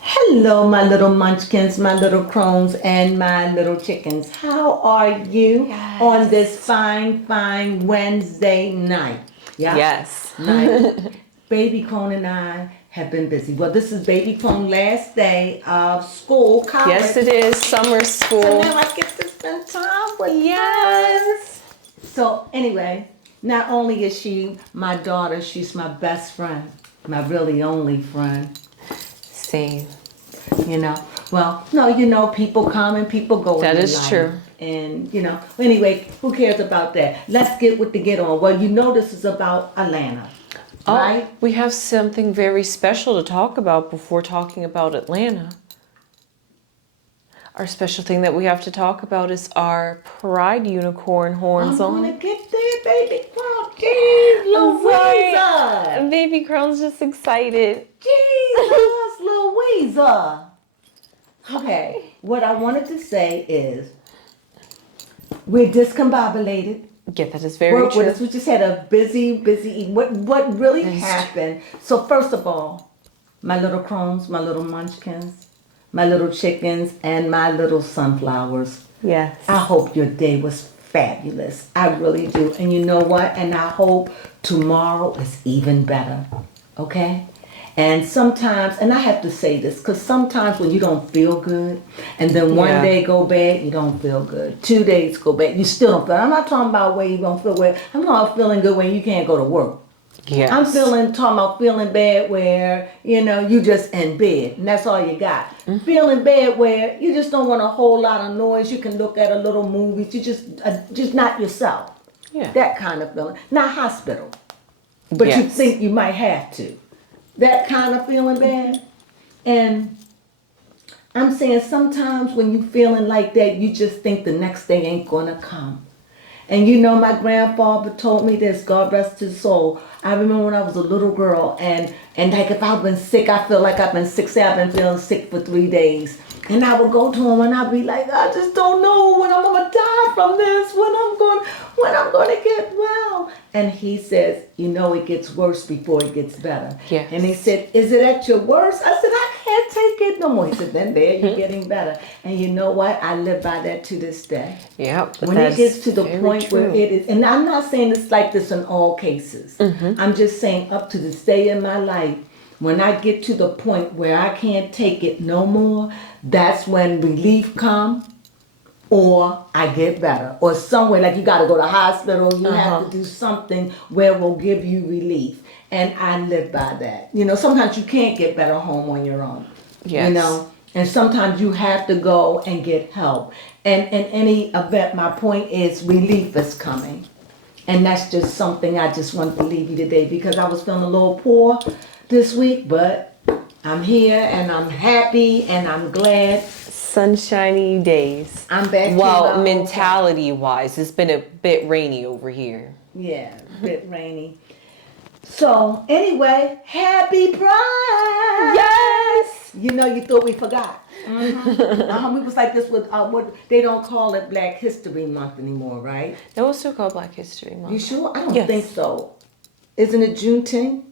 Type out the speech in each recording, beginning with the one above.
Hello, my little munchkins, my little crones, and my little chickens. How are you on this fine Wednesday night? Yeah? Yes. Night. Baby Crone and I have been busy. Well, this is Baby Crone last day of school, college. Yes, it is. Summer school. So now I get to spend time with Yes. her. So anyway, not only is she my daughter, she's my best friend, my really only friend. Same. You know, well, no, people come and people go. That in is life. true. And, anyway, who cares about that? Let's get with the get on. Well, this is about Atlanta, right? We have something very special to talk about before talking about Atlanta. Our special thing that we have to talk about is our pride unicorn horns I'm on. gonna get there, baby Crone. Jeez, Louisa. Baby Crone's just excited. Jesus, Louisa. Okay, what I wanted to say is we're discombobulated. Yeah, that is very true. We just had a busy evening. What really happened? So first of all, my little crones, my little munchkins, my little chickens, and my little sunflowers. Yes. I hope your day was fabulous. I really do. And you know what? And I hope tomorrow is even better. Okay? And sometimes, and I have to say this, because sometimes when you don't feel good, and then one day go bad, you don't feel good. 2 days go bad, you still don't feel. I'm not talking about where you don't feel good. I'm talking about feeling good when you can't go to work. Yes. I'm talking about feeling bad where, you just in bed, and that's all you got. Mm-hmm. Feeling bad where you just don't want a whole lot of noise. You can look at a little movies. You just not yourself. Yeah. That kind of feeling. Not hospital, but you think you might have to. That kind of feeling bad. And I'm saying sometimes when you're feeling like that, you just think the next day ain't gonna come. And my grandfather told me this, God rest his soul. I remember when I was a little girl and like if I've been sick, I feel like I've been sick. Say I've been feeling sick for 3 days. And I would go to him and I'd be like, I just don't know when I'm gonna die from this, when I'm gonna get well. And he says, it gets worse before it gets better. Yes. And he said, is it at your worst? I said, I can't take it no more. He said, then there, you're getting better. And you know what? I live by that to this day. Yep. When it gets to the point where it is, and I'm not saying it's like this in all cases. Mm-hmm. I'm just saying up to this day in my life, when I get to the point where I can't take it no more, that's when relief comes, or I get better, or somewhere like you got to go to the hospital. You have to do something where will give you relief, and I live by that. Sometimes you can't get better home on your own. Yes. And sometimes you have to go and get help. And in any event, my point is relief is coming, and that's just something I just wanted to leave you today because I was feeling a little poor this week, but I'm here and I'm happy and I'm glad. Sunshiny days. I'm back. Well, mentality-wise, it's been a bit rainy over here. Yeah, a bit rainy. So anyway, happy Pride! Yes. You thought we forgot. Mm-hmm. We was like this with what they don't call it Black History Month anymore, right? No, it's still called Black History Month. You sure? I don't think so. Isn't it Juneteenth?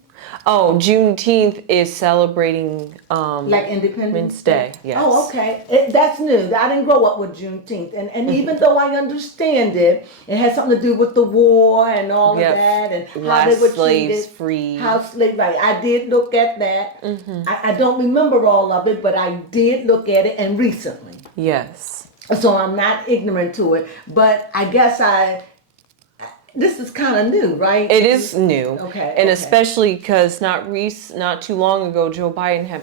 Oh, Juneteenth is celebrating like Independence Day. Yes. Oh, okay. That's new. I didn't grow up with Juneteenth, and even though I understand it, it has something to do with the war and all of that, and how they were slaves treated. free. How slaves, right? I did look at that. Mm-hmm. I don't remember all of it, but I did look at it, and recently. Yes. So I'm not ignorant to it, but I guess this is kind of new, right? It is new. Okay. And especially because not too long ago, Joe Biden had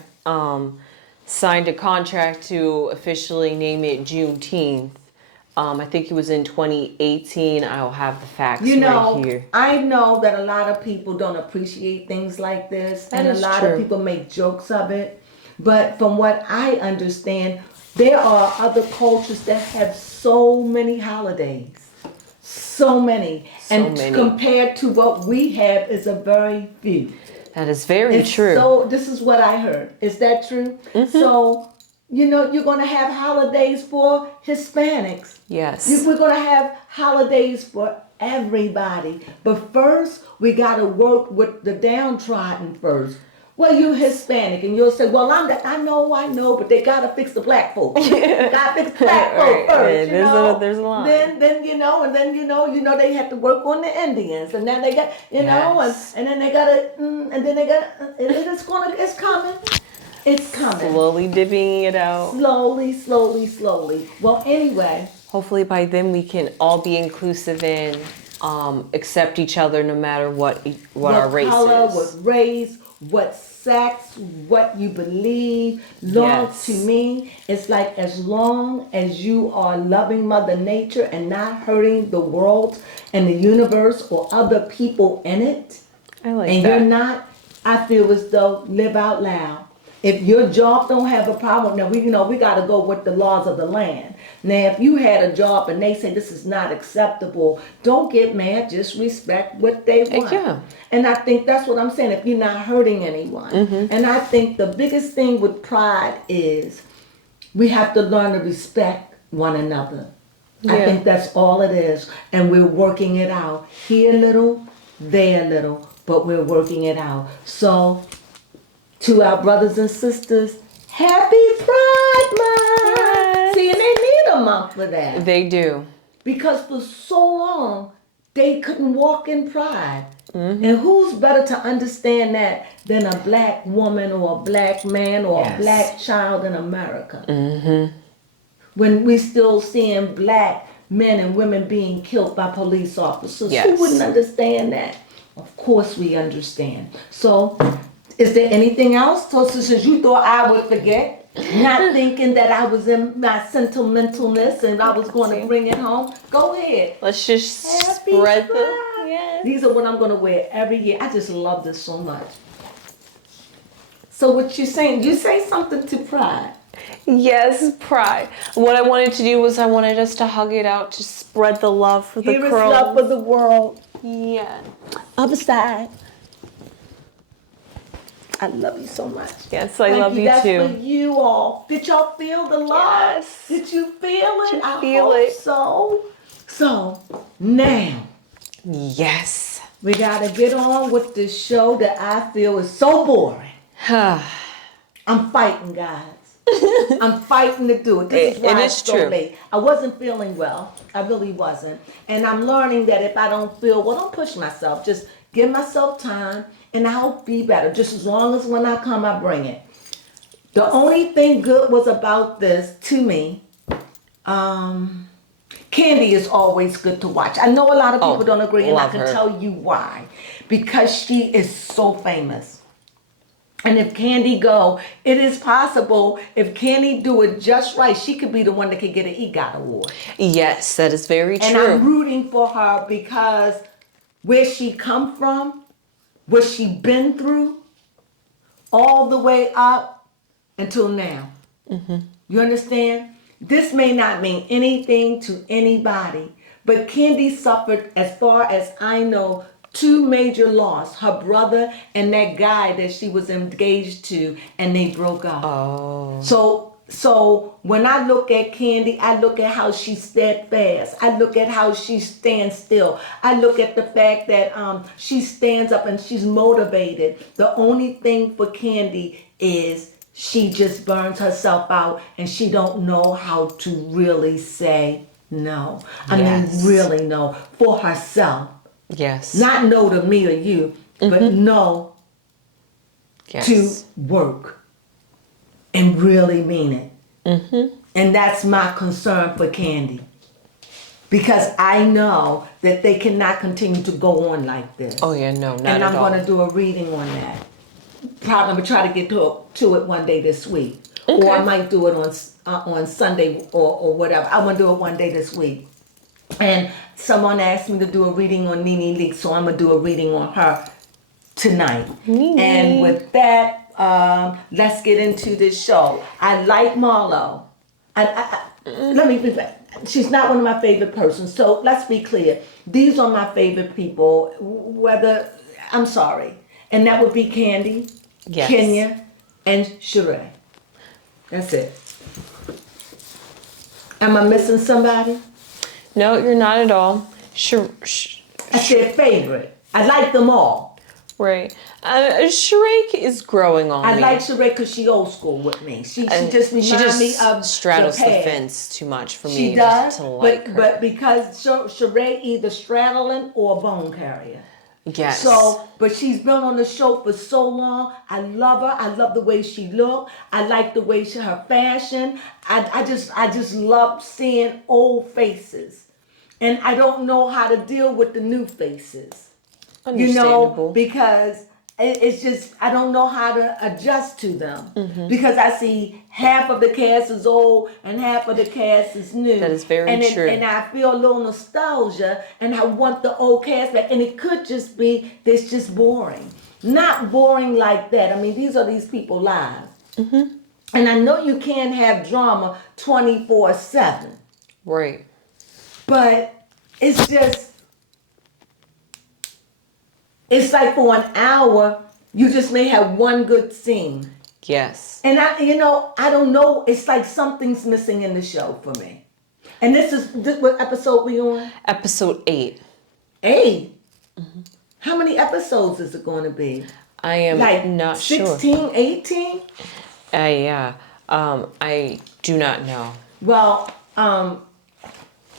signed a contract to officially name it Juneteenth. I think it was in 2018. I'll have the facts right here. I know that a lot of people don't appreciate things like this, and a lot of people make jokes of it. But from what I understand, there are other cultures that have so many holidays. So many. Compared to what we have is a very few. That is very true. So this is what I heard. Is that true? Mm-hmm. So, you're going to have holidays for Hispanics. Yes. We're going to have holidays for everybody. But first, we got to work with the downtrodden first. Well, you Hispanic, and you'll say, well, I know, but they gotta fix the black folks. They gotta fix the black folks first, There's a line. Then they have to work on the Indians, and then they got, and then they gotta, it's coming. It's coming. Slowly dipping it out. Slowly. Well, anyway. Hopefully by then we can all be inclusive and accept each other no matter what our race color, is. what race, what sex, what you believe. To me, it's like as long as you are loving Mother Nature and not hurting the world and the universe or other people in it, I like and that. you're not, I feel as though live out loud. If your job don't have a problem, now we got to go with the laws of the land. Now, if you had a job and they say this is not acceptable, don't get mad. Just respect what they want. Yeah. And I think that's what I'm saying. If you're not hurting anyone, and I think the biggest thing with pride is we have to learn to respect one another. Yeah. I think that's all it is, and we're working it out. Here a little, there a little, but we're working it out. So. To our brothers and sisters, happy Pride Month! Yes. See, and they need a month for that. They do. Because for so long, they couldn't walk in pride. And who's better to understand that than a black woman or a black man or a black child in America? When we still seeing black men and women being killed by police officers. Who wouldn't understand that? Of course we understand. So, is there anything else? So since you thought I would forget, not thinking that I was in my sentimentalness and I was going to bring it home, go ahead. Let's just Happy spread Pride. Yes. These are what I'm going to wear every year. I just love this so much. So what you saying? You say something to Pride. Yes, pride. What I wanted to do was I wanted us to hug it out, to spread the love for the Here is Crones. love for the world. Yeah. Other side. I love you so much. Yes, I love you That's too. for you all. Did y'all feel the love? Yes. Did you feel it? Did you I feel hope it? so. So now Yes. we gotta get on with this show that I feel is so boring. I'm fighting, guys. I'm fighting to do it. This is why it's so late. I wasn't feeling well. I really wasn't. And I'm learning that if I don't feel well, don't push myself. Just give myself time and I'll be better. Just as long as when I come, I bring it. The only thing good was about this to me, Candy is always good to watch. I know a lot of people don't agree, and I can tell you why. Because she is so famous. And if Candy go, it is possible if Candy do it just right, she could be the one that could get an EGOT award. Yes, that is very true. And I'm rooting for her because where she come from, what she been through, all the way up until now. You understand? This may not mean anything to anybody, but Candy suffered, as far as I know, 2 major losses. Her brother and that guy that she was engaged to, and they broke up. Oh. So when I look at Candy, I look at how she's steadfast. I look at how she stands still. I look at the fact that she stands up and she's motivated. The only thing for Candy is she just burns herself out and she don't know how to really say no. I mean, really no for herself. Yes. Not no to me or you, but no to work and really mean it. And that's my concern for Candy. Because I know that they cannot continue to go on like this. Oh yeah, no, not and at I'm all. going to do a reading on that. Probably I'm going to try to get to it one day this week. Okay. Or I might do it on Sunday or whatever. I want to do it one day this week. And someone asked me to do a reading on Nene Leakes, so I'm going to do a reading on her tonight. Nene. And with that, let's get into this show. I like Marlo. Let me be back. She's not one of my favorite persons, so let's be clear. These are my favorite people, whether, I'm sorry. And that would be Candy, Kenya, and Sheree. That's it. Am I missing somebody? No, you're not at all. I said favorite. I like them all. Right. Sheree is growing on I me. like Sheree because she old school with me. She just reminds me of straddles the the past. fence too much for She me does, to like her. but because Sheree either straddling or a bone carrier. Yes. So, but she's been on the show for so long. I love her. I love the way she look. I like the way her fashion. I just love seeing old faces, and I don't know how to deal with the new faces. Understandable. Because it's just, I don't know how to adjust to them. Mm-hmm. Because I see half of the cast is old and half of the cast is new. That is very true. And I feel a little nostalgia and I want the old cast back. And it could just be, it's just boring. Not boring like that. I mean, these are these people's lives. Mm-hmm. And I know you can't have drama 24/7. Right. But it's just, it's like for an hour, you just may have one good scene. Yes. And I don't know. It's like something's missing in the show for me. And this what episode we on? Episode 8. 8? Mm-hmm. How many episodes is it going to be? I am like not 16, sure. 18? Yeah. I do not know. Well,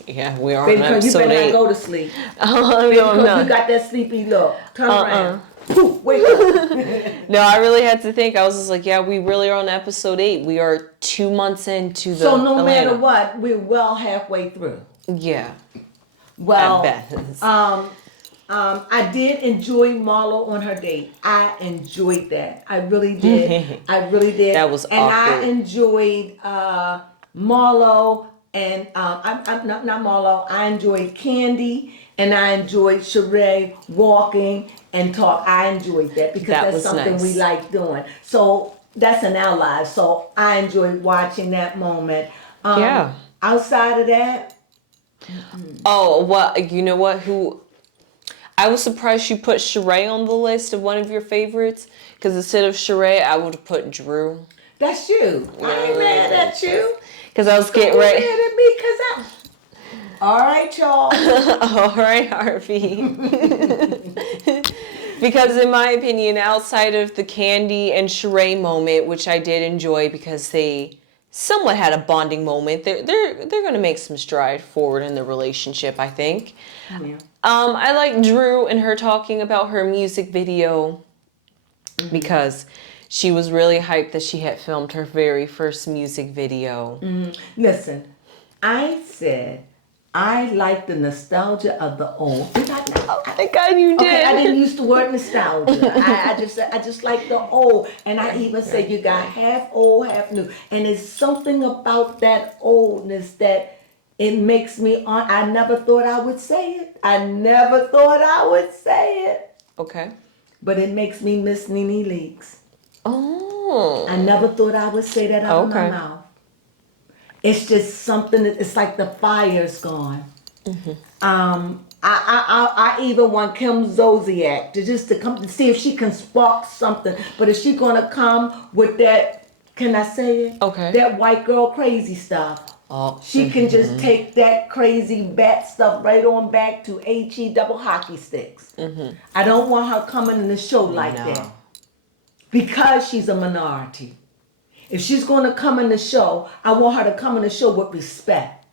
yeah, we are baby, on episode 8. You better not go to sleep. No, because I'm not. you got that sleepy look. Turn around. Poof, wake up. No, I really had to think. I was just like, yeah, we really are on episode 8. We are 2 months into the So no Atlanta. matter what, we're well halfway through. Yeah. Well, At best. I did enjoy Marlo on her date. I enjoyed that. I really did. I really did. That was and awkward. I enjoyed Marlo and I'm not Marlo. I enjoyed Candy and I enjoyed Sheree walking and talk. I enjoyed that because That that's was something nice. we like doing. So that's in our lives. So I enjoyed watching that moment. Yeah. Outside of that. Oh, well, you know what? I was surprised you put Sheree on the list of one of your favorites. Because instead of Sheree, I would have put Drew. That's you. I ain't mad at you. Because I was getting Don't ready. be mad at me because I... All right, y'all. All right, Harvey. Because in my opinion, outside of the Candy and Sheree moment, which I did enjoy because they somewhat had a bonding moment, they're going to make some stride forward in the relationship, I think. Yeah. I like Drew and her talking about her music video because she was really hyped that she had filmed her very first music video. Listen, I said I like the nostalgia of the old. Did I know? Thank God you did. Okay, I didn't use the word nostalgia. I just said I just like the old, and I even said you got half old, half new, and it's something about that oldness that it makes me on. I never thought I would say it. I never thought I would say it. Okay. But it makes me miss Nene Leakes. Oh. I never thought I would say that out of my mouth. It's just something that it's like the fire's gone. I even want Kim Zolciak to come to see if she can spark something. But is she gonna come with that? Can I say it? Okay. That white girl crazy stuff. Oh. She can just take that crazy bat stuff right on back to HE double hockey sticks. I don't want her coming in the show like that because she's a minority. If she's going to come in the show, I want her to come in the show with respect.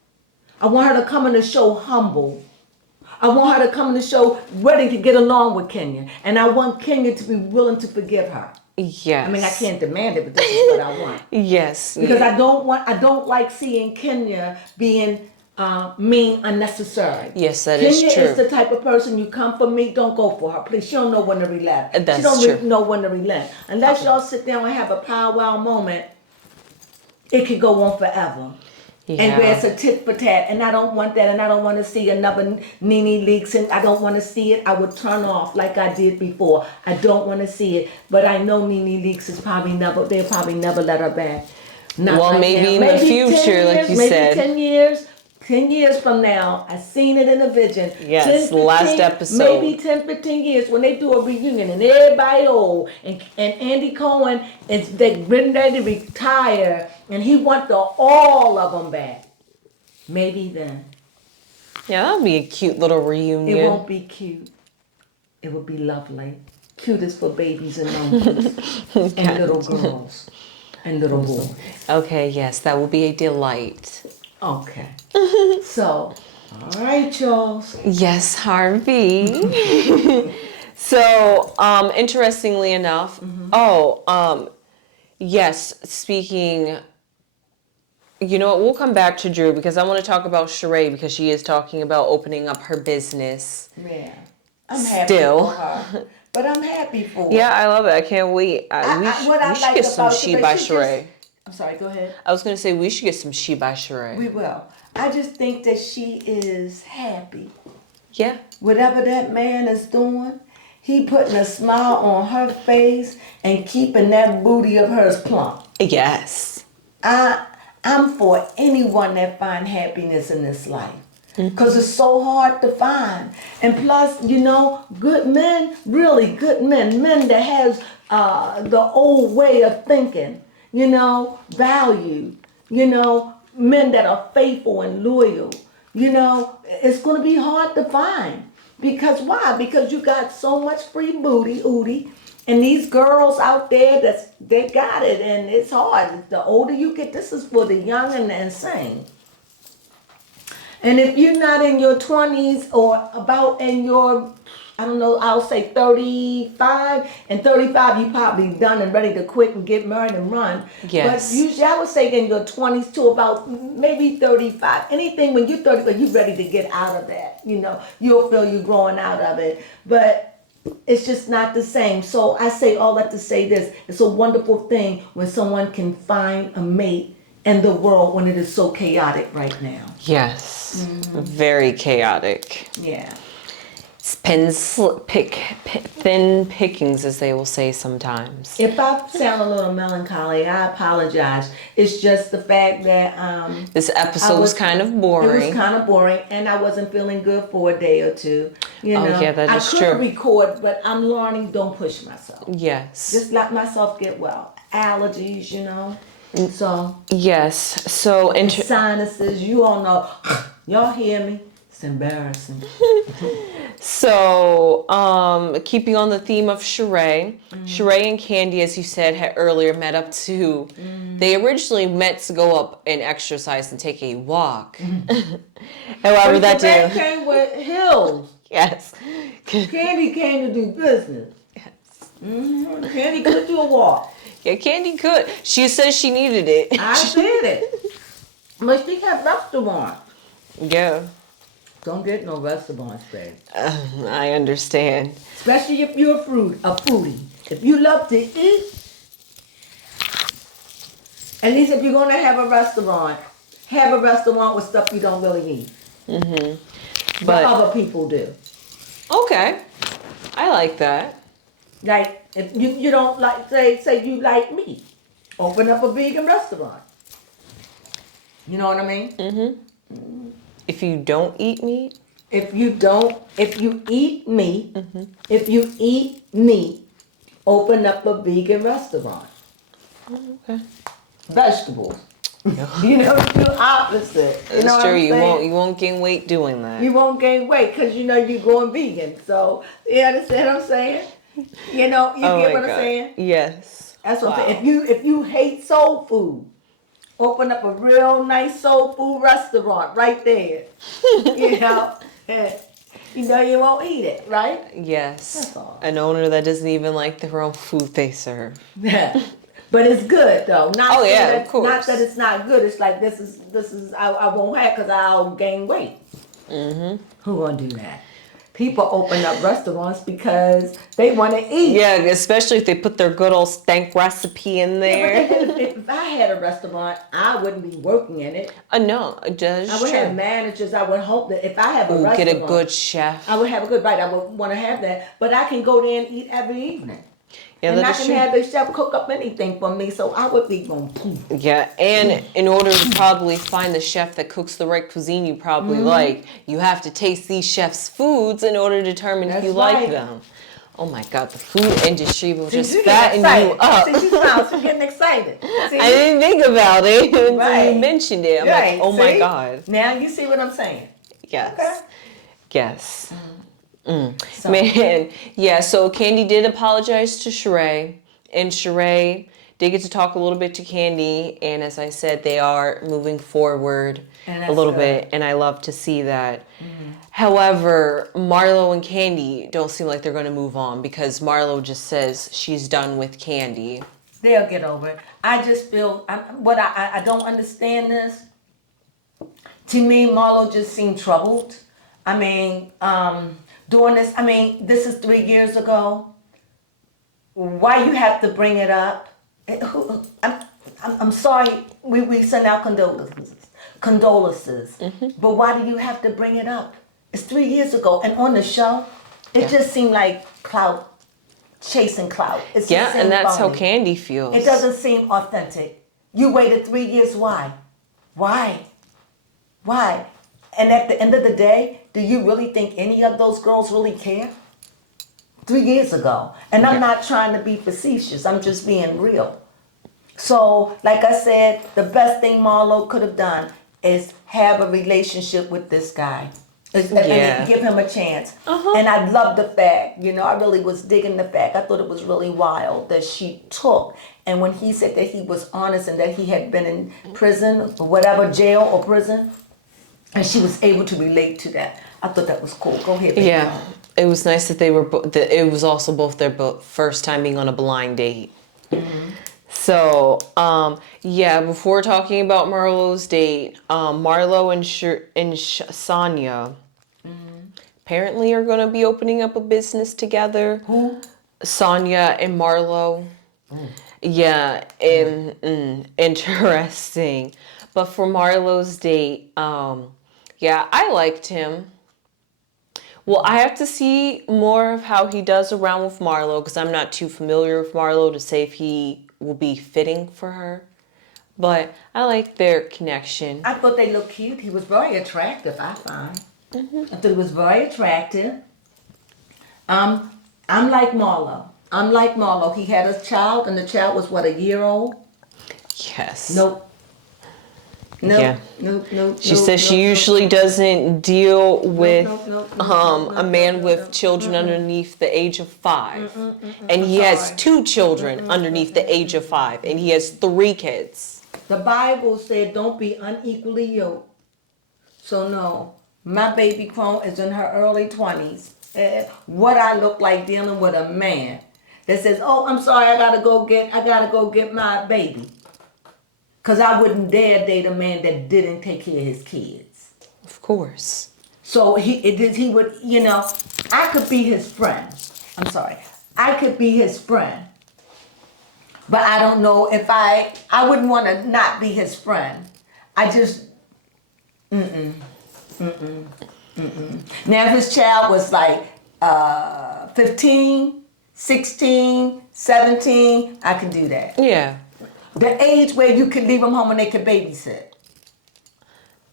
I want her to come in the show humble. I want her to come in the show ready to get along with Kenya. And I want Kenya to be willing to forgive her. Yes. I mean, I can't demand it, but this is what I want. Yes. Because I don't like seeing Kenya being mean unnecessary. Yes, that is Kenya true. is the type of person, you come for me, don't go for her. Please, she don't know when to relent. That's she don't true. really know when to relent. Unless y'all sit down and have a powwow moment, it could go on forever. Yeah. And where it's a tit for tat, and I don't want that, and I don't want to see another Nene Leakes, and I don't want to see it. I would turn off like I did before. I don't want to see it, but I know Nene Leakes is they'll probably never let her back. Not Well, right maybe now. in the future, like you said. 10 years from now, I seen it in a vision. Yes, 10, last 15, episode. Maybe 10, 15 years when they do a reunion and everybody old and Andy Cohen is they getting ready to retire and he want all of them back. Maybe then. Yeah, that'd be a cute little reunion. It won't be cute. It would be lovely. cutest for babies and monkeys and little girls and little boys. Okay, yes, that will be a delight. Okay. So, all right, Charles. Yes, Harvey. So, interestingly enough, yes, speaking, you know what, we'll come back to Drew because I want to talk about Sheree because she is talking about opening up her business. Yeah. I'm happy Still. for her. But I'm happy for her. Yeah, I love it. I can't wait. We should get some She by Sheree. I'm sorry, go ahead. I was going to say we should get some She by Sheree. We will. I just think that she is happy. Yeah. Whatever that man is doing, he putting a smile on her face and keeping that booty of hers plump. Yes. I'm for anyone that find happiness in this life. Because it's so hard to find. And plus, you know, good men, really good men that has the old way of thinking, you know, value, you know, men that are faithful and loyal, you know, it's going to be hard to find. Because why? Because you got so much free booty, and these girls out there, they got it, and it's hard. The older you get, this is for the young and the insane. And if you're not in your 20s or about in your, I don't know, I'll say 35, and 35 you probably done and ready to quit and get married and run. Yes. But usually I would say in your 20s to about maybe 35. Anything when you're 35, you're ready to get out of that. You know, you'll feel you're growing out of it. But it's just not the same. So I say all that to say this. It's a wonderful thing when someone can find a mate in the world when it is so chaotic right now. Yes. Very chaotic. Yeah. Thin pickings, as they will say sometimes. If I sound a little melancholy, I apologize. It's just the fact that this episode was kind of boring. It was kind of boring, and I wasn't feeling good for a day or two. You know, yeah, that is true. I could record, but I'm learning. Don't push myself. Yes. Just let myself get well. Allergies, you know. So. Yes. So sinuses. You all know. Y'all hear me? It's embarrassing. So, keeping on the theme of Sheree, Sheree and Candy, as you said had earlier, met up to. They originally meant to go up and exercise and take a walk. However, that day came with hills. Yes. Candy came to do business. Yes. Candy could do a walk. Yeah, Candy could. She said she needed it. I did it. But she had restaurants. Yeah. Don't get no restaurants, babe. I understand. Especially if you're a foodie. If you love to eat, at least if you're going to have a restaurant with stuff you don't really need. But other people do. Okay. I like that. Like, if you don't like, say you like meat, open up a vegan restaurant. You know what I mean? If you don't eat meat? If you eat meat, open up a vegan restaurant. Okay. Vegetables. You know, do opposite. You know That's true. what You won't gain weight doing that. You won't gain weight because you know you're going vegan. So, you understand what I'm saying? You know, you get what I'm saying? Yes. That's what I'm saying. If you hate soul food, open up a real nice soul food restaurant right there. You know, you know you won't eat it, right? Yes. That's all. An owner that doesn't even like the real food they serve. Yeah. But it's good though. Of course. Not that it's not good. It's like this is I won't have because I'll gain weight. Who gonna do that? People open up restaurants because they want to eat. Yeah, especially if they put their good old stank recipe in there. Yeah, but if I had a restaurant, I wouldn't be working in it. No, just I would have managers. I would hope that if I have a restaurant, get a good chef. I would have a good I would want to have that, but I can go there and eat every evening. Yeah, and I can have the chef cook up anything for me, so I would be going poof. Yeah, and in order to probably find the chef that cooks the right cuisine you probably like, you have to taste these chefs' foods in order to determine if you like them. Oh my God, the food industry will just fatten you up. See, you sound so getting excited. See? I didn't think about it until you mentioned it. I'm like, oh my God. Now you see what I'm saying. Yes. Okay. Yes. So, Man, yeah, so Candy did apologize to Sheree, and Sheree did get to talk a little bit to Candy, and as I said, they are moving forward And a that's little good. bit, and I love to see that. However, Marlo and Candy don't seem like they're going to move on because Marlo just says she's done with Candy. they'll get over it. I just feel, I don't understand this. To me, Marlo just seemed troubled. I mean, doing this, this is 3 years ago. Why you have to bring it up? I'm sorry, we send out condolences. But why do you have to bring it up? It's 3 years ago, and on the show, it just seemed like clout, chasing clout. It's Yeah, just and that's how phony. Candy feels. It doesn't seem authentic. You waited 3 years, why? Why? And at the end of the day, do you really think any of those girls really care? 3 years ago. And I'm not trying to be facetious, I'm just being real. So, like I said, the best thing Marlo could have done is have a relationship with this guy. And give him a chance. And I love the fact, I really was digging the fact. I thought it was really wild that she took. And when he said that he was honest and that he had been in prison or whatever, jail or prison, and she was able to relate to that. I thought that was cool. Go ahead, baby. Yeah, it was nice that they were. It was also both their first time being on a blind date. So, before talking about Marlo's date, Marlo and Sonia apparently are going to be opening up a business together. Who? Sonia and Marlo. Yeah, interesting. But for Marlo's date, I liked him. Well, I have to see more of how he does around with Marlo because I'm not too familiar with Marlo to say if he will be fitting for her. But I like their connection. I thought they looked cute. He was very attractive, I find. I thought he was very attractive. I'm like Marlo. He had a child, and the child was, what, a year old? Yes. Nope. She says she usually doesn't deal with a man with children underneath the age of 5. And he has 2 children underneath the age of 5. And he has 3 kids. The Bible said don't be unequally yoked. So no, my baby Crone is in her early 20s. What I look like dealing with a man that says, oh, I'm sorry, I gotta go get my baby. Because I wouldn't dare date a man that didn't take care of his kids. Of course. So he would, I could be his friend. I'm sorry. I could be his friend. But I don't know if I wouldn't want to not be his friend. I just, Now if his child was like 15, 16, 17, I could do that. Yeah. The age where you can leave them home and they can babysit.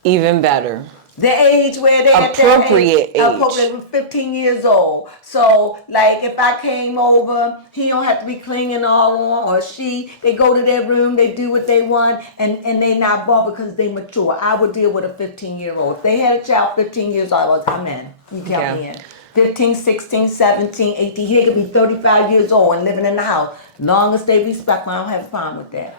Even better. The age where they appropriate age. Appropriate, 15 years old. So, like, if I came over, he don't have to be clinging all on, or they go to their room, they do what they want, and they not bothered because they mature. I would deal with a 15-year-old. If they had a child 15 years old, I'm in. You count me in. 15, 16, 17, 18. He could be 35 years old and living in the house. Long as they respect me, I don't have a problem with that.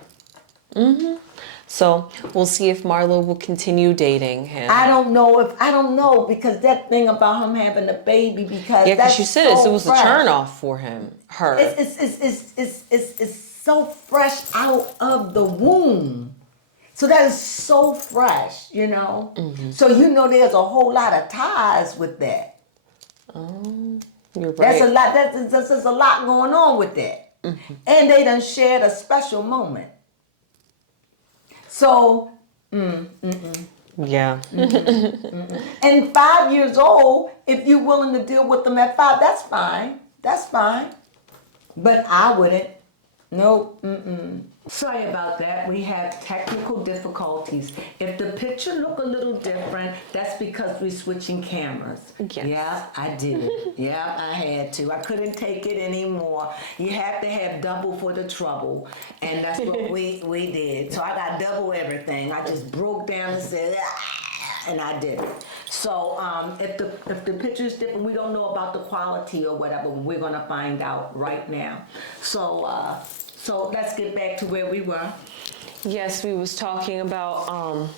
So we'll see if Marlo will continue dating him. I don't know because that thing about him having a baby because you said it was a turn off for him. It's so fresh out of the womb. So that is so fresh, So there's a whole lot of ties with that. Oh, you're right. That's a lot. There's a lot going on with that, and they done shared a special moment. So, yeah. And 5 years old, if you're willing to deal with them at 5, that's fine. That's fine. But I wouldn't. No. Sorry about that. We have technical difficulties. If the picture look a little different, that's because we're switching cameras. Yes. Yeah, I did. Yeah, I had to. I couldn't take it anymore. You have to have double for the trouble. And that's what we did. So I got double everything. I just broke down and said, and I did it. So if the picture is different, we don't know about the quality or whatever. We're gonna find out right now. So so let's get back to where we were. Yes, we was talking about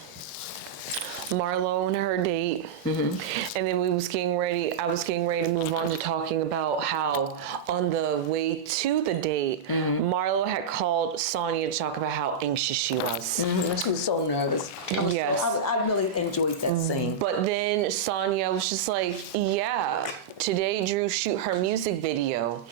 Marlo and her date, and then I was getting ready to move on to talking about how on the way to the date, Marlo had called Sonia to talk about how anxious she was. She was so nervous. Yes. I really enjoyed that scene. But then Sonia was just like, yeah, today Drew shoot her music video.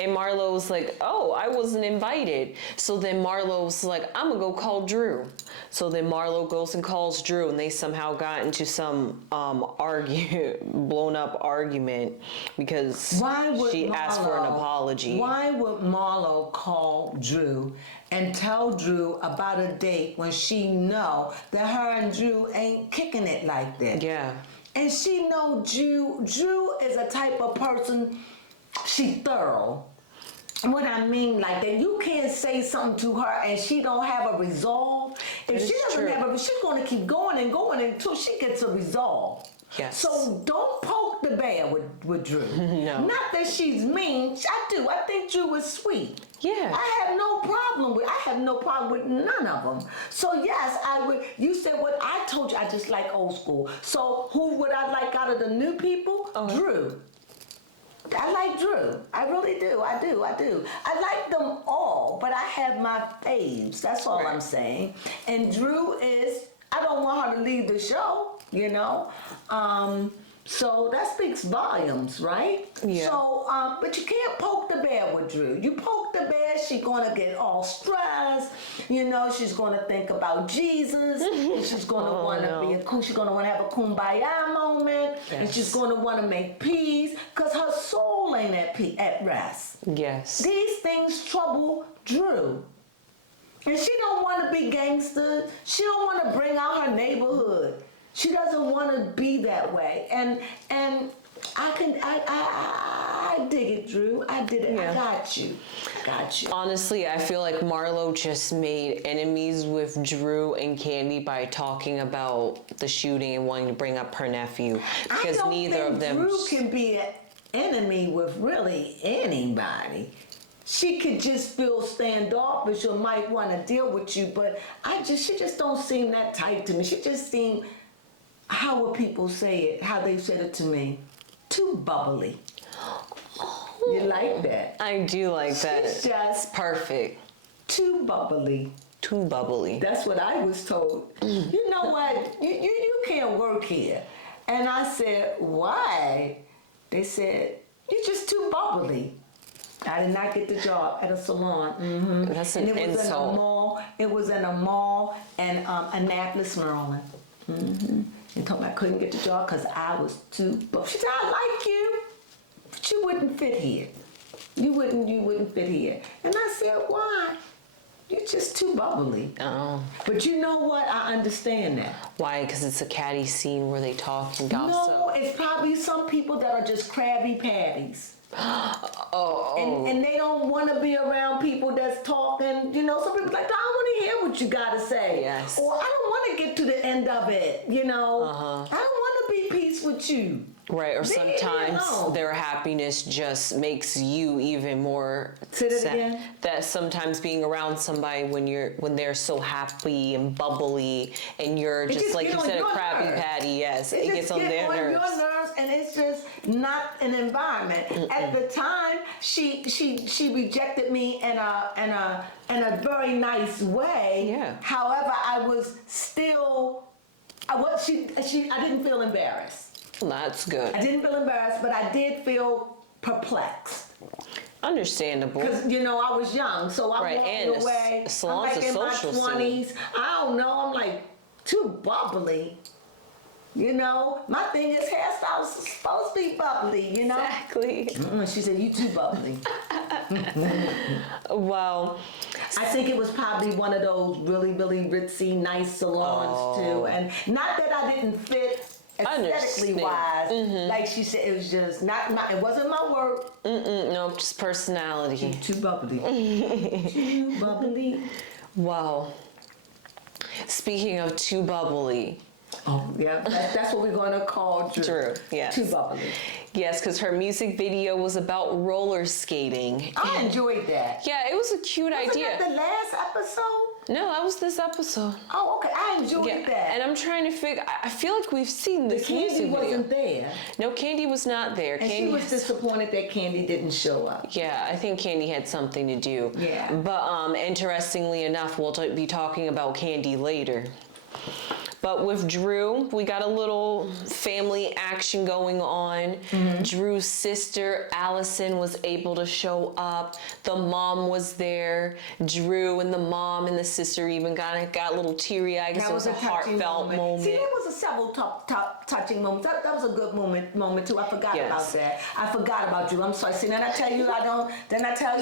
And Marlo was like, oh, I wasn't invited. So then Marlo was like, I'm gonna go call Drew. So then Marlo goes and calls Drew, and they somehow got into some blown up argument because she asked for an apology. Why would Marlo call Drew and tell Drew about a date when she know that her and Drew ain't kicking it like that? Yeah. And she know Drew is a type of person, she thorough. What I mean, like that, you can't say something to her and she don't have a resolve. If she doesn't have a, she's going to keep going and going until she gets a resolve. Yes. So don't poke the bear with Drew. No. Not that she's mean. I do. I think Drew is sweet. Yeah. I have no problem with none of them. So yes, I would. You said what I told you. I just like old school. So who would I like out of the new people? Drew. I like Drew. I really do. I do. I like them all, but I have my faves. That's all I'm saying. And Drew is, I don't want her to leave the show, you know? So that speaks volumes, right? Yeah. So, but you can't poke the bear with Drew. You poke the bear, she's gonna get all stressed. You know, she's gonna think about Jesus. And she's gonna she's gonna wanna have a kumbaya moment. Yes. And she's gonna wanna make peace, cause her soul ain't at rest. Yes. These things trouble Drew. And she don't wanna be gangster. She don't wanna bring out her neighborhood. She doesn't want to be that way, and I dig it, Drew. I did it. Yeah. I got you. Honestly, I feel like Marlo just made enemies with Drew and Candy by talking about the shooting and wanting to bring up her nephew, because neither of them. Drew can be an enemy with really anybody. She could just feel standoffish or might want to deal with you, but she just don't seem that type to me. She just seemed, how would people say it? How they said it to me? Too bubbly. You like that? I do like that. She's just perfect. Too bubbly. Too bubbly. That's what I was told. You know what? You can't work here. And I said, why? They said, you're just too bubbly. I did not get the job at a salon. That's an insult. It was in a mall in Annapolis, Maryland. And told me I couldn't get the job because I was too bubbly. She said, I like you, but you wouldn't fit here. You wouldn't fit here. And I said, why? You're just too bubbly. Oh. But you know what? I understand that. Why? Because it's a catty scene where they talk and gossip. No, it's probably some people that are just Krabby Patties. And they don't want to be around people that's talking. You know, some people like, I don't want to hear what you got to say. Yes. Or I don't want to get to the end of it. You know, I don't want to be peace with you. Right, or sometimes their happiness just makes you even more sad. That sometimes being around somebody when they're so happy and bubbly and you're just like you said, a Krabby Patty, yes, it gets on their nerves. Your nerves, and it's just not an environment. At the time, she rejected me in a very nice way. Yeah. However, I was still I didn't feel embarrassed. That's good. I didn't feel embarrassed, but I did feel perplexed. Understandable. Because, you know, I was young, so I walked away. I'm like in my 20s. I don't know, I'm like too bubbly. You know, my thing is hairstyles are supposed to be bubbly, you know? Exactly. She said, you too bubbly. Well, I think it was probably one of those really, really ritzy, nice salons too. And not that I didn't fit aesthetically wise, like she said, it was just it wasn't my work. No, just personality. Too bubbly. Too bubbly. Well, speaking of too bubbly, Oh, yeah, that's what we're going to call Drew. Drew, yes. Too bubbly. Yes, because her music video was about roller skating. I enjoyed that. Yeah, it was a cute idea. Wasn't that the last episode? No, that was this episode. Oh, okay. I enjoyed that. And I'm trying to figure. I feel like we've seen this music Candy video. wasn't there. No, Candy was not there. And she was disappointed that Candy didn't show up. Yeah, I think Candy had something to do. Yeah. But interestingly enough, we'll be talking about Candy later. But with Drew, we got a little family action going on. Drew's sister, Allison, was able to show up. The mom was there. Drew and the mom and the sister even got a little teary-eyed because it was a heartfelt moment. See, there was several touching moments. That was a good moment too. I forgot about that. I forgot about Drew. I'm sorry. See, didn't I tell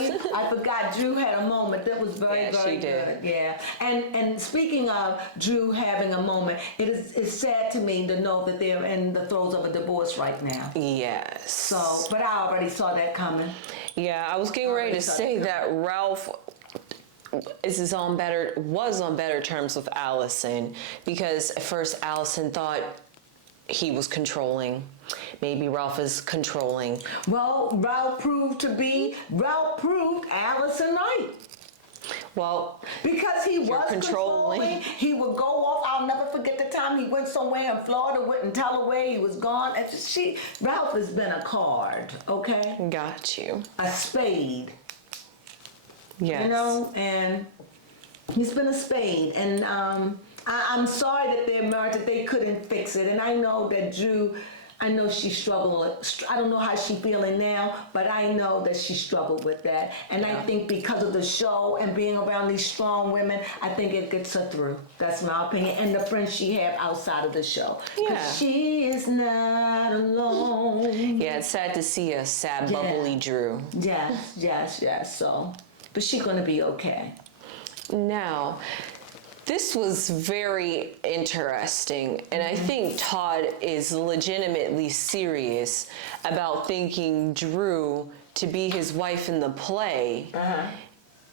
you I forgot Drew had a moment that was very good. Yeah. And speaking of Drew having a moment, it's sad to me to know that they're in the throes of a divorce right now. Yes. So, but I already saw that coming. Yeah, I was getting ready to say that Ralph was on better terms with Allison, because at first Allison thought he was controlling. Maybe Ralph is controlling. Well, Ralph proved Allison right. Well, because he was controlling, he would go off. I'll never forget the time he went somewhere in Florida, wouldn't tell her where he was gone. Ralph has been a card, okay? Got you. A spade. Yes. You know, and he's been a spade. And I'm sorry that they're married, that they couldn't fix it. And I know that Drew, I know she struggled. I don't know how she's feeling now, but I know that she struggled with that. And I think because of the show and being around these strong women, I think it gets her through. That's my opinion. And the friends she have outside of the show. Because she is not alone. Yeah, it's sad to see a sad, bubbly Drew. Yes. So, but she's going to be okay. Now, this was very interesting, and I think Todd is legitimately serious about thinking Drew to be his wife in the play.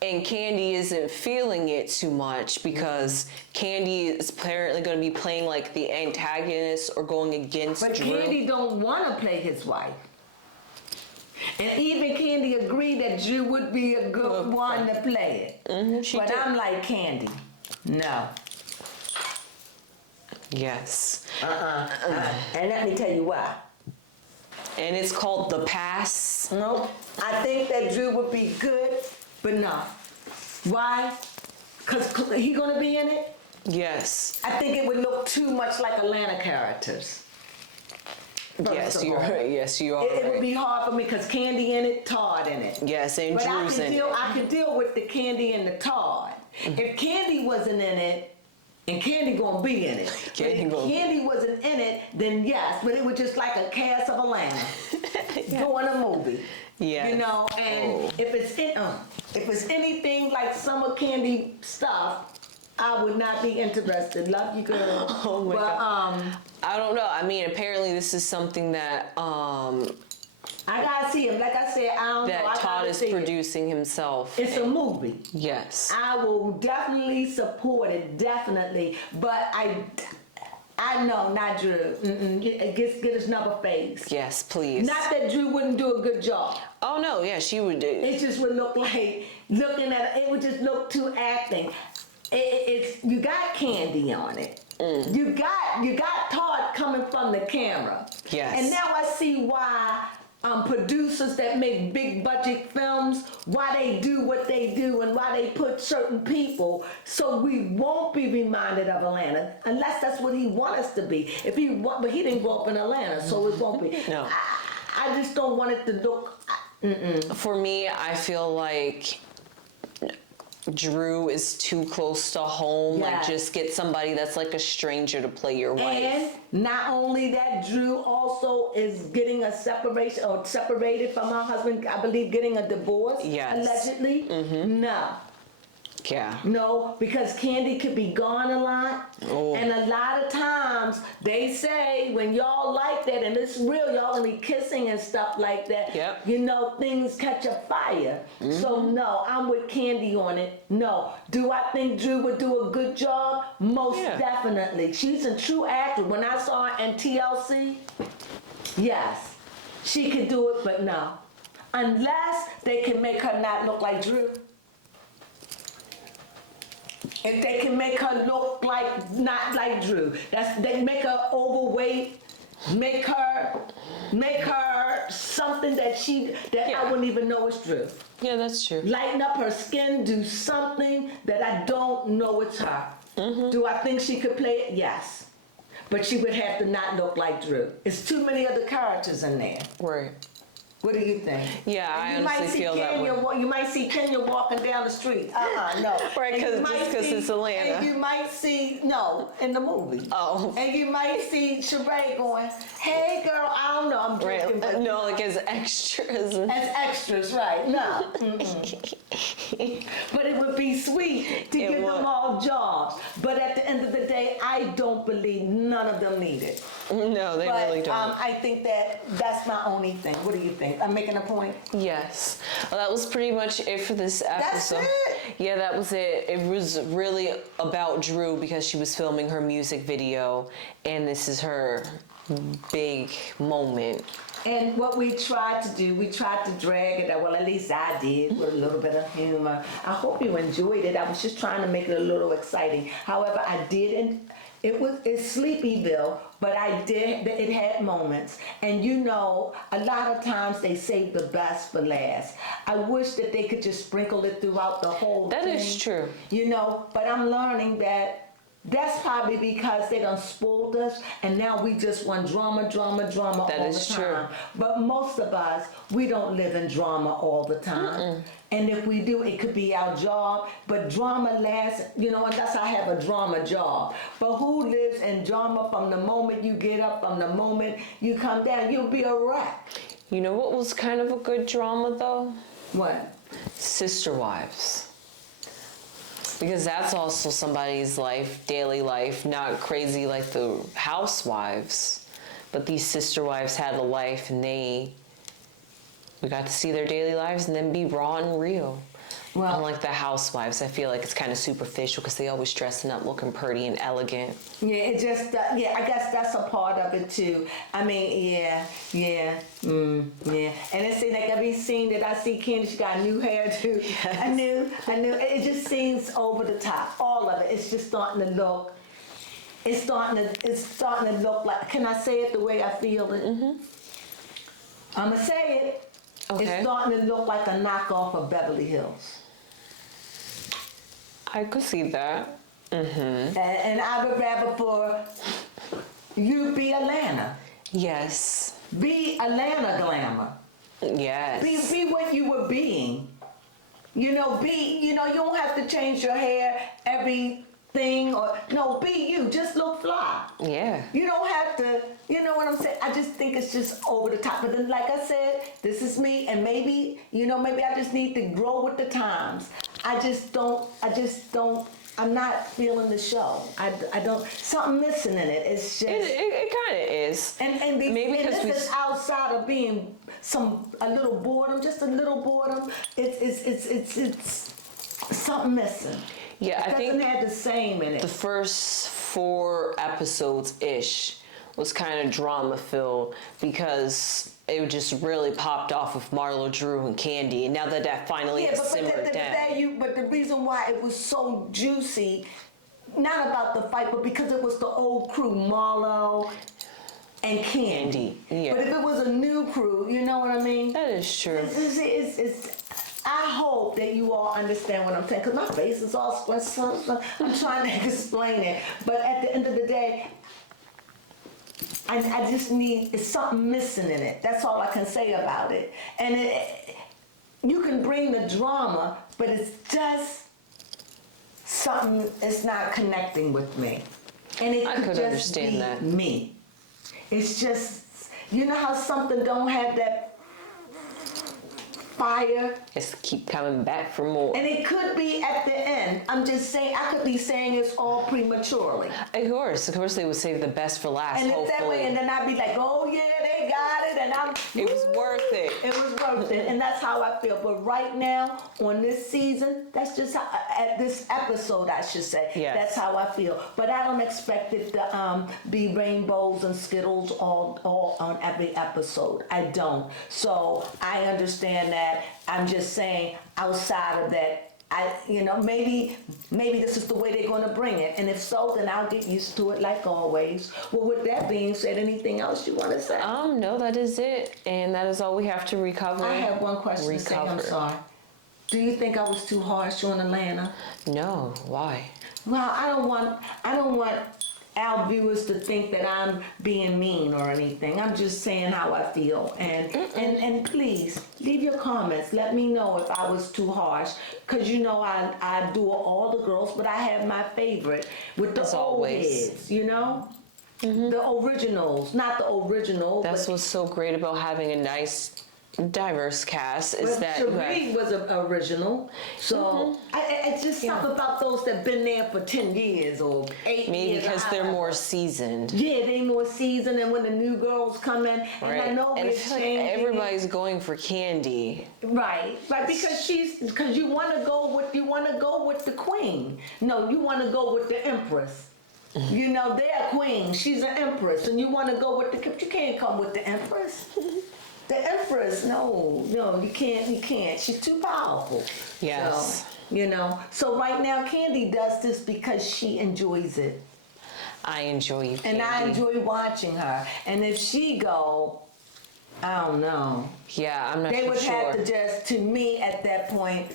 And Candy isn't feeling it too much because Candy is apparently going to be playing like the antagonist or going against Drew. But Candy don't want to play his wife. And even Candy agreed that Drew would be a good one to play it. But I'm like, Candy, no. Yes. And let me tell you why. And it's called The Pass. Nope. I think that Drew would be good, but no. Why? Because he going to be in it? Yes. I think it would look too much like Atlanta characters. Yes, you are. It would be hard for me because Candy in it, Todd in it. Yes, and but Drew's in it. I could deal with the Candy and the Todd. If Candy wasn't in it, and Candy gonna be in it. If Candy wasn't in it, then yes, but it was just like a cast of Atlanta doing a movie. Yeah. You know, and if it's anything like summer Candy stuff, I would not be interested. Love you, girl. Oh my God. I don't know. I mean, apparently this is something that I gotta see him. Like I said, I don't know. That Todd is producing himself. It's a movie. Yes. I will definitely support it, definitely. But I know, not Drew. Get his number face. Yes, please. Not that Drew wouldn't do a good job. Oh no, yeah, she would do. It just would look like, looking at it would just look too acting. You got Candy on it. You got Todd coming from the camera. Yes. And now I see why producers that make big budget films, why they do what they do and why they put certain people so we won't be reminded of Atlanta unless that's what he wants us to be. But he didn't grow up in Atlanta, so it won't be. No. I just don't want it to look. For me, I feel like Drew is too close to home. Yes. Like, just get somebody that's like a stranger to play your wife. And not only that, Drew also is getting a separation or separated from her husband. I believe getting a divorce. Yes. Allegedly. No. Yeah. No, because Candy could be gone a lot. Oh. And a lot of times they say when y'all like that and it's real, y'all gonna be kissing and stuff like that. Yep. You know, things catch a fire. So no, I'm with Candy on it. No. Do I think Drew would do a good job? most Yeah. definitely. She's a true actor. When I saw her in TLC, yes, she could do it, but no. Unless they can make her not look like Drew. If they can make her look like, not like Drew. They make her overweight, make her something that Yeah. I wouldn't even know is Drew. Yeah, that's true. Lighten up her skin, do something that I don't know it's her. Do I think she could play it? Yes. But she would have to not look like Drew. It's too many other characters in there. Right. What do you think? Yeah, I honestly feel that way. You might see Kenya walking down the street. No. Right, And you just might 'cause see- it's Atlanta. And you might see, no, in the movie. Oh. And you might see Sheree going, hey girl, I don't know, I'm Right. joking. But No, like as extras. as extras, right? No. But it would be sweet to It give would. them all jobs. But at the end of the day, I don't believe none of them need it. No, they But really don't. I think that's my only thing. What do you think? I'm making a point. Yes. Well, that was pretty much it for this episode. it? Yeah, that was it. It was really about Drew because she was filming her music video and this is her big moment. And what we tried to do, we tried to drag it, well at least I did, with a little bit of humor. I hope you enjoyed it. I was just trying to make it a little exciting. However, I didn't. It's Sleepyville, but it had moments. And you know, a lot of times they save the best for last. I wish that they could just sprinkle it throughout the whole thing. That is true. You know, but I'm learning that that's probably because they done spoiled us and now we just want drama That all is the true. time. But most of us, we don't live in drama all the time. And if we do, it could be our job. But drama lasts, you know, unless I have a drama job. But who lives in drama from the moment you get up, from the moment you come down? You'll be a wreck. You know what was kind of a good drama though? What? Sister Wives. Because that's also somebody's life, daily life, not crazy like the Housewives. But these sister wives had a life and we got to see their daily lives and then be raw and real. Well- Unlike the Housewives, I feel like it's kind of superficial because they always dressing up looking pretty and elegant. Yeah, it just, yeah, I guess that's a part of it too. I mean, yeah. And it seems like every scene that I see Candy, she got new hair too. Yes. I knew. It just seems over the top. All of it. It's just starting to look, it's starting to look like, can I say it the way I feel it? I'm gonna say it. Okay. It's starting to look like a knockoff of Beverly Hills. I could see that. And I would rather for you be Atlanta. Yes. Be Atlanta glamour. Yes. Be what you were being. You know, you don't have to change your hair everything be you. Just look fly. Yeah. You don't have to, you know what I'm saying? I just think it's just over the top. But then, like I said, this is me, and maybe I just need to grow with the times. I'm not feeling the show. I don't, something missing in it. It's just. It kind of is. And Maybe because this is outside of being a little boredom, just a little boredom. It's something missing. Yeah, I It think doesn't have the same in it. the first 4 episodes-ish was kind of drama-filled because it just really popped off with Marlo, Drew, and Candy. And now that finally has simmered down. But the reason why it was so juicy, not about the fight, but because it was the old crew, Marlo and Candy. Yeah. But if it was a new crew, you know what I mean? That is true. I hope that you all understand what I'm saying, because my face is all squished. I'm trying to explain it. But at the end of the day, I just need, it's something missing in it. That's all I can say about it. And you can bring the drama, but it's just something, it's not connecting with me. And it I could could just understand be that. me. It's just, you know how something don't have that fire. Just keep coming back for more. And it could be at the end. I'm just saying, I could be saying it's all prematurely. Of course they would save the best for last, And it's hopefully. that way, and then I'd be like, oh yeah, they got it, and It was worth it. It was worth it, and that's how I feel. But right now, on this season, that's just how, at this episode, I should say, Yes. that's how I feel. But I don't expect it to be rainbows and Skittles all on every episode. I don't. So I understand that. I'm just saying, outside of that, maybe this is the way they're going to bring it, and if so, then I'll get used to it like always. Well, with that being said, anything else you want to say? No, that is it, and that is all we have to recover. I have one question to say. I'm sorry. Do you think I was too harsh on Atlanta? No, why? Well, I don't want our viewers to think that I'm being mean or anything. I'm just saying how I feel, and please leave your comments. Let me know if I was too harsh, because I do all the girls, but I have my favorite with the As old always. heads, the originals, not the original. That's what's so great about having a nice, diverse cast is But that Cherie was an original, so it's just something about those that been there for 10 years or 8 maybe years. because they're more seasoned. Yeah, they more seasoned, and when the new girls come in, and I know and I we're feel like changing. everybody's going for Candy. Right, because you want to go with the queen. No, you want to go with the empress. They're a queen. She's an empress, and you want to go with you can't come with the empress. The empress, no, you can't. She's too powerful. Yes. So right now Candy does this because she enjoys it. I enjoy you, Candy. And I enjoy watching her. And if she go, I don't know. Yeah, I'm not They sure. would have to just, to me at that point,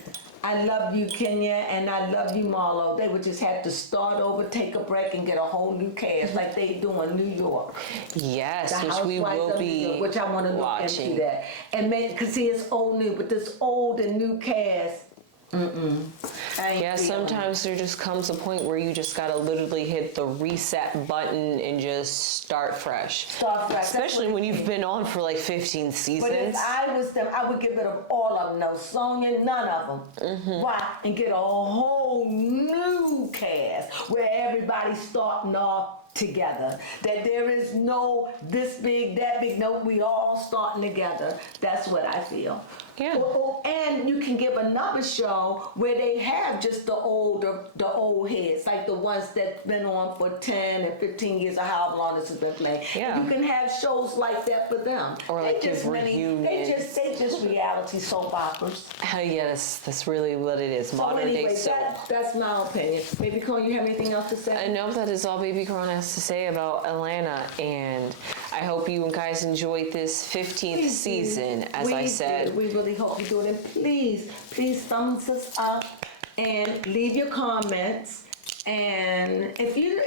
I love you, Kenya, and I love you, Marlo. They would just have to start over, take a break, and get a whole new cast like they do in New York. Yes, The which we Housewives will of New be York, which I want to look watching. into that. And because see, it's old new, but this old and new cast, Yeah, sometimes there just comes a point where you just gotta literally hit the reset button and just start fresh. Start fresh. Especially when you've been on for like 15 But if seasons. I was them, I would get rid of all of them. No Sonya, none of them. Why? And get a whole new cast where everybody's starting off together. That there is no this big, that big. No, we all starting together. That's what I feel. Yeah. And you can give another show where they have just the old heads, like the ones that's been on for 10 and 15 years or however long this has been playing. Yeah. You can have shows like that for them. Or like They just they just reality soap operas. Yeah, that's really what it is. Modern anyway, day soap. that's my opinion. Baby Crone, you have anything else to say? I know that is all Baby Crone has to say about Atlanta, and I hope you guys enjoyed this 15th season, as I said. We really hope you do it. And please thumbs us up and leave your comments. And if you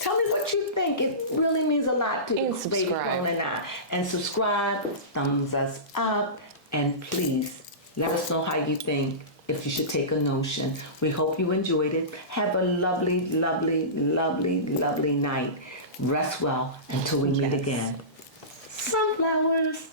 tell me what you think. It really means a lot to And Baby subscribe. Crone and I. And subscribe, thumbs us up, and please let us know how you think. If you should take a notion. We hope you enjoyed it. Have a lovely, lovely, lovely, lovely night. Rest well until we meet again. Sunflowers.